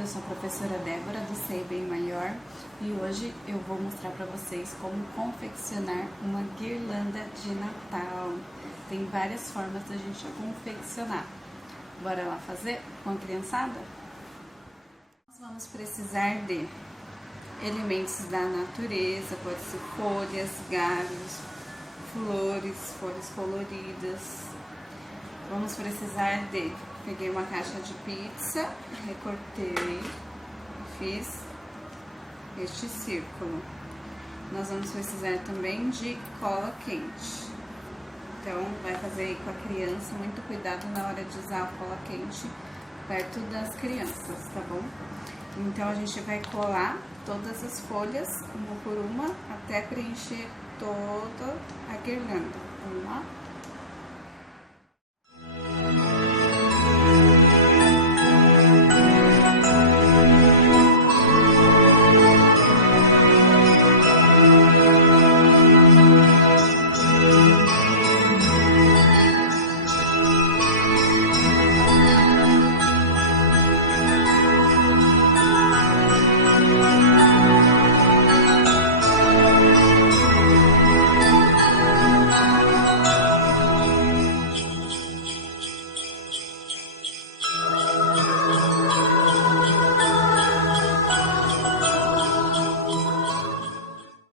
Eu sou a professora Débora do Sei Bem Maior e hoje eu vou mostrar para vocês como confeccionar uma guirlanda de Natal. Tem várias formas da gente confeccionar. Bora lá fazer com a criançada? Nós vamos precisar de elementos da natureza, pode ser folhas, galhos, flores, folhas coloridas. Vamos precisar de... Peguei uma caixa de pizza, recortei, fiz este círculo. Nós vamos precisar também de cola quente. Então, vai fazer aí com a criança, muito cuidado na hora de usar a cola quente perto das crianças, tá bom? Então, a gente vai colar todas as folhas, uma por uma, até preencher toda a guirlanda. Vamos lá?